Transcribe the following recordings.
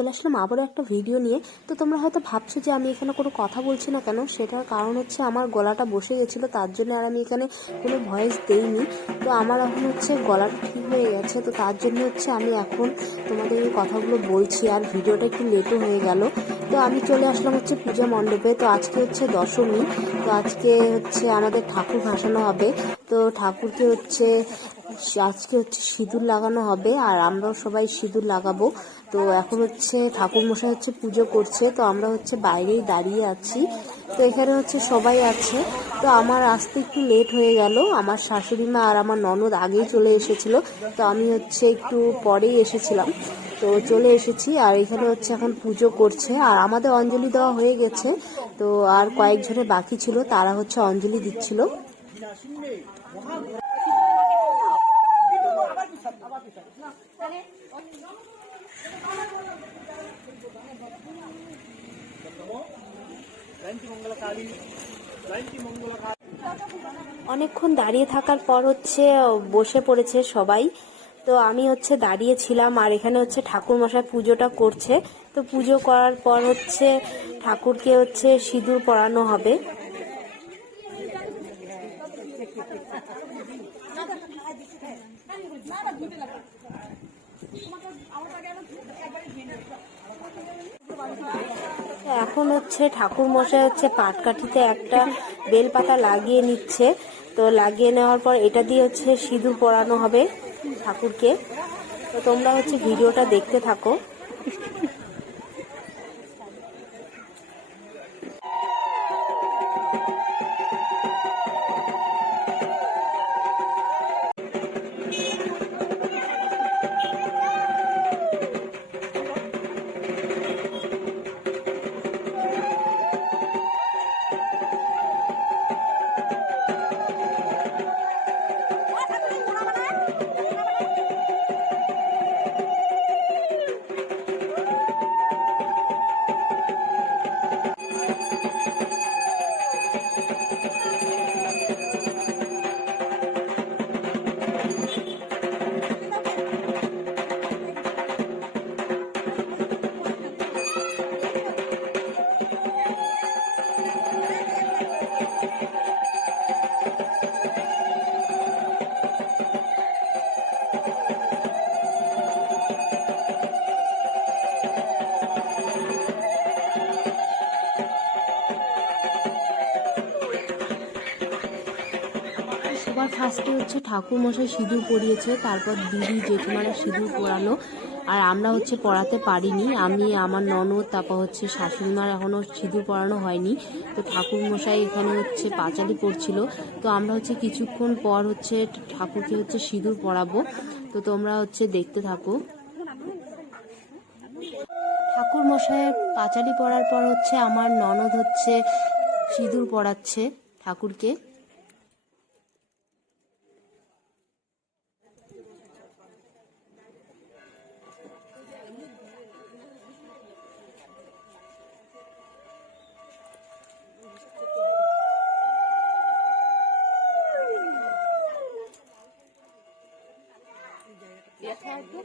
চলে আসলাম আবারও একটা ভিডিও নিয়ে। তো তোমরা হয়তো ভাবছ যে আমি এখানে কোনো কথা বলছি না কেন? সেটার কারণ হচ্ছে আমার গলাটা বসে গেছিল, তার জন্য আর আমি এখানে কোনো ভয়েস দেইনি। তো আমার এখন হচ্ছে গলাটা ঠিক হয়ে গেছে, তো তার জন্য হচ্ছে আমি এখন তোমাদের এই কথাগুলো বলছি আর ভিডিওটা একটু লেটও হয়ে গেল। তো আমি চলে আসলাম হচ্ছে পূজা মণ্ডপে, তো আজকে হচ্ছে দশমী, তো আজকে হচ্ছে আমাদের ঠাকুর ভাসানো হবে। তো ঠাকুরকে হচ্ছে, আজকে হচ্ছে সিঁদুর লাগানো হবে, আর আমরাও সবাই সিঁদুর লাগাবো। তো এখন হচ্ছে ঠাকুর মশাই হচ্ছে পুজো করছে, তো আমরা হচ্ছে বাইরেই দাঁড়িয়ে আছি। তো এখানে হচ্ছে সবাই আছে। তো আমার আসতে একটু লেট হয়ে গেল। আমার শাশুড়ি মা আর আমার ননদ আগেই চলে এসেছিল। তো আমি হচ্ছে একটু পরেই এসেছিলাম। তো চলে এসেছি আর এখানে হচ্ছে এখন পুজো করছে। আর আমাদের অঞ্জলি দেওয়া হয়ে গেছে। তো আর কয়েকজনের বাকি ছিল, তারা হচ্ছে অঞ্জলি দিচ্ছিল। অনেকক্ষণ দাঁড়িয়ে থাকার পর হচ্ছে বসে পড়েছে সবাই। তো আমি হচ্ছে দাঁড়িয়ে ছিলাম, আর এখানে হচ্ছে ঠাকুর মশাই পুজোটা করছে। তো পুজো করার পর হচ্ছে ঠাকুরকে হচ্ছে সিঁদুর পরানো হবে। এখন হচ্ছে ঠাকুর মশাই হচ্ছে পাটকাঠিতে একটা বেল পাতা লাগিয়ে নিচ্ছে। তো লাগিয়ে নেওয়ার পর এটা দিয়ে হচ্ছে সিঁদুর পরানো হবে ঠাকুরকে। তো তোমরা হচ্ছে ভিডিওটা দেখতে থাকো। সবার ফার্স্টে হচ্ছে ঠাকুরমশাই সিঁদুর পরিয়েছে, তারপর দিদি জেঠিমারা সিঁদুর পরালো। আর আমরা হচ্ছে পড়াতে পারিনি, আমি, আমার ননদ, তারপর হচ্ছে শাশুড়িমার এখনও সিঁদুর পরানো হয়নি। তো ঠাকুরমশাই এখানে হচ্ছে পাঁচালি পড়ছিল তো আমরা হচ্ছে কিছুক্ষণ পর হচ্ছে ঠাকুরকে হচ্ছে সিঁদুর পরাবো। তো তোমরা হচ্ছে দেখতে থাকো। ঠাকুর মশাইয়ের পাঁচালি পড়ার পর হচ্ছে আমার ননদ হচ্ছে সিঁদুর পড়াচ্ছে ঠাকুরকে।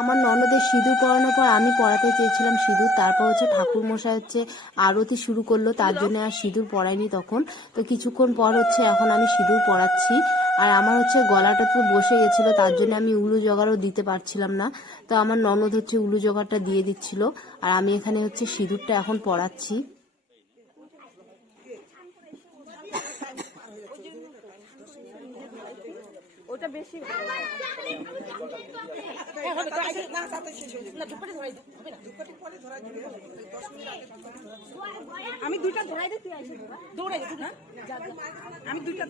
আমার ননদের সিঁদুর পরানোর পর আমি পড়াতে চেয়েছিলাম সিঁদুর। তারপর হচ্ছে ঠাকুর মশাই হচ্ছে আরতি শুরু করল, তার জন্য আর সিঁদুর পরাইনি তখন। তো কিছুক্ষণ পর হচ্ছে এখন আমি সিঁদুর পরাচ্ছি। আর আমার হচ্ছে গলাটা তো বসে গেছিল, তার জন্য আমি উলু জগারও দিতে পারছিলাম না। তো আমার ননদ হচ্ছে উলু জগারটা দিয়ে দিচ্ছিল। আর আমি এখানে হচ্ছে সিঁদুরটা এখন পরাচ্ছি ওটা বেশি না তাতে শেষ হয়ে যাবে না দুপাটি ধরাই দিই হবে না দুপাটি পরে ধরাই বেশি আমি দুইটা ধরাই দিই তুই আসবি দৌড়াই না। আমি দুইটা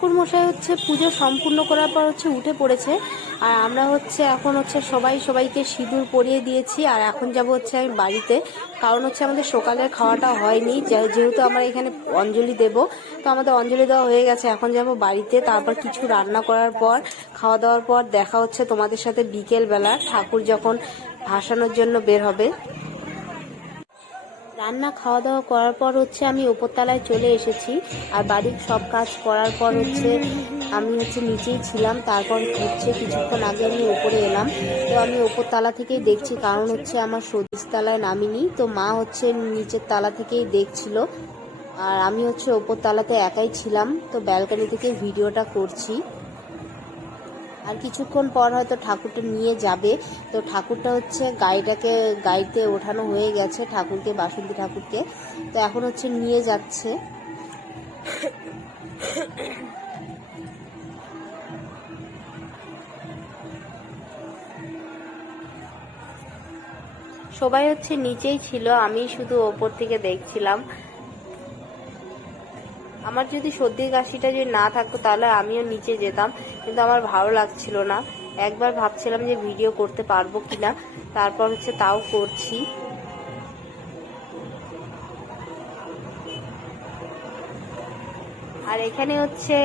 ঠাকুর মশাই হচ্ছে পুজো সম্পূর্ণ করার পর হচ্ছে উঠে পড়েছে। আর আমরা হচ্ছে এখন হচ্ছে সবাই সবাইকে সিঁদুর পরিয়ে দিয়েছি আর এখন যাব হচ্ছে আমি বাড়িতে। কারণ হচ্ছে আমাদের সকালের খাওয়াটা হয়নি যেহেতু আমরা এখানে অঞ্জলি দেব, তো আমাদের অঞ্জলি দেওয়া হয়ে গেছে। এখন যাব বাড়িতে, তারপর কিছু রান্না করার পর, খাওয়া দাওয়ার পর দেখা হচ্ছে তোমাদের সাথে বিকেল বেলা ঠাকুর যখন ভাসানোর জন্য বের হবে। রান্না খাওয়া দাওয়া করার পর হচ্ছে আমি উপরতলায় চলে এসেছি। আর বাড়ির সব কাজ করার পর হচ্ছে আমি হচ্ছে নিচেই ছিলাম। তারপর হচ্ছে কিছুক্ষণ আগে আমি উপরে এলাম। তো আমি উপরতলা থেকেই দেখছি, কারণ হচ্ছে আমার সদিস তলায় নামিনি। তো মা হচ্ছে নিচের তালা থেকেই দেখছিল। আর আমি হচ্ছে ওপর তালাতে একাই ছিলাম। তো ব্যালকনি থেকে ভিডিওটা করছি। আর কিছুক্ষণ পর হয়তো ঠাকুরটা নিয়ে যাবে। তো ঠাকুরটা হচ্ছে গাড়িটাকে, গাড়িতে ওঠানো হয়ে গেছে ঠাকুরকে, বাসন্তী ঠাকুরকে। তো এখন হচ্ছে নিয়ে যাচ্ছে। সবাই হচ্ছে নিচেই ছিল আমি শুধু ওপর থেকে দেখছিলাম। আমার যদি সর্দি কাশিটা যদি না থাকতো, তাহলে আমিও নিচে যেতাম। কিন্তু আমার ভালো লাগছিল না। একবার ভাবছিলাম যে ভিডিও করতে পারব কিনা। তারপর হচ্ছে তাও করছি। আর এখানে হচ্ছে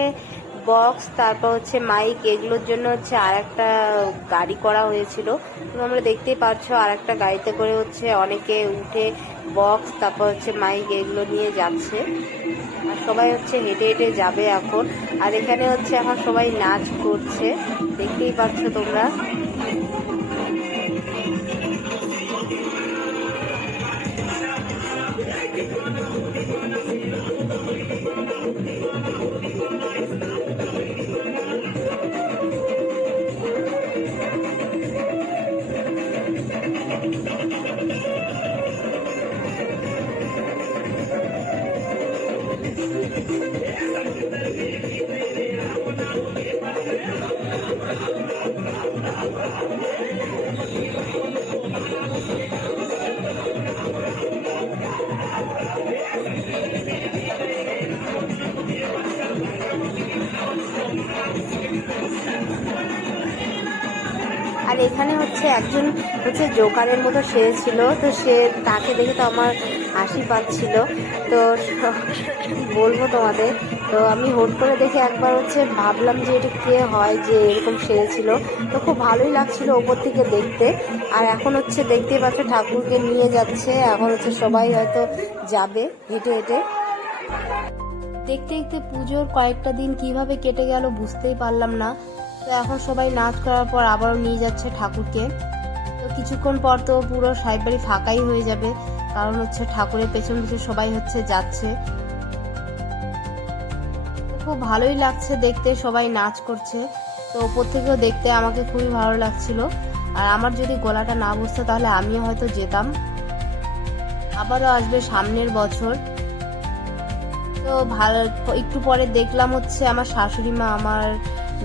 বক্স তারপর হচ্ছে মাইক এগুলোর জন্য হচ্ছে আর একটা গাড়ি করা হয়েছিল। তোমরা দেখতেই পাচ্ছ আর একটা গাড়িতে করে হচ্ছে অনেকে উঠে বক্স তারপর হচ্ছে মাইক এগুলো নিয়ে যাচ্ছে। সবাই হচ্ছে হেঁটে হেঁটে যাবে এখন। আর এখানে হচ্ছে এখন সবাই নাচ করছে। দেখতেই পাচ্ছ তোমরা। আর এখানে হচ্ছে একজন হচ্ছে জোকারের মতো সেরেছিল তো সে তাকে দেখে তো আমার হাসি পাচ্ছিল তো বলব তোমাদের? তো আমি হুট করে দেখে একবার হচ্ছে ভাবলাম যে এটা কে হয় যে এরকম সেরেছিল তো খুব ভালোই লাগছিল ওপর থেকে দেখতে। আর এখন হচ্ছে দেখতেই পাচ্ছ ঠাকুরকে নিয়ে যাচ্ছে। এখন হচ্ছে সবাই হয়তো যাবে হেঁটে হেঁটে। দেখতে দেখতে পুজোর কয়েকটা দিন কীভাবে কেটে গেল বুঝতেই পারলাম না। তো এখন সবাই নাচ করার পর আবারও নিয়ে যাচ্ছে ঠাকুরকে। তো কিছুক্ষণ পর তো পুরো সাহেব বাড়ি ফাঁকাই হয়ে যাবে। কারণ হচ্ছে ঠাকুরের পেছন পিছন সবাই হচ্ছে যাচ্ছে। খুব ভালোই লাগছে দেখতে, সবাই নাচ করছে। তো ওপর থেকেও দেখতে আমাকে খুবই ভালো লাগছিল। আর আমার যদি গলাটা না বুঝতো তাহলে আমিও হয়তো যেতাম। আবারও আসবে সামনের বছর। তো ভালো, একটু পরে দেখলাম হচ্ছে আমার শাশুড়ি মা, আমার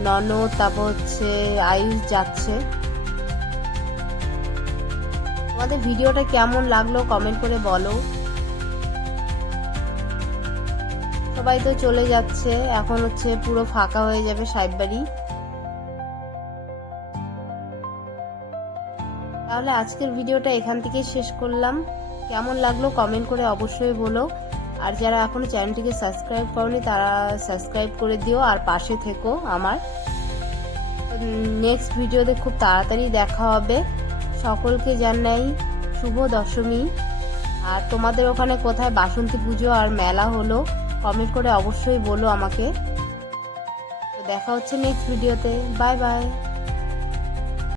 ননদ, তারপর হচ্ছে আয়ুষ যাচ্ছে। তোমাদের ভিডিওটা কেমন লাগল কমেন্ট করে বলো। সবাই তো চলে যাচ্ছে, এখন হচ্ছে পুরো ফাঁকা হয়ে যাবে সাহেব বাড়ি। তাহলে আজকের ভিডিওটা এখান থেকে শেষ করলাম। কেমন লাগল কমেন্ট করে অবশ্যই বলো। আর যারা এখনও চ্যানেলটিকে সাবস্ক্রাইব করনি, তারা সাবস্ক্রাইব করে দিও আর পাশে থেকো আমার। নেক্সট ভিডিওতে খুব তাড়াতাড়ি দেখা হবে। সকলকে জানাই শুভ দশমী। আর তোমাদের ওখানে কোথায়? বাসন্তী পুজো আর মেলা হলো। কমেন্ট করে অবশ্যই বলো আমাকে। তো দেখা হচ্ছে নেক্সট ভিডিওতে। Bye bye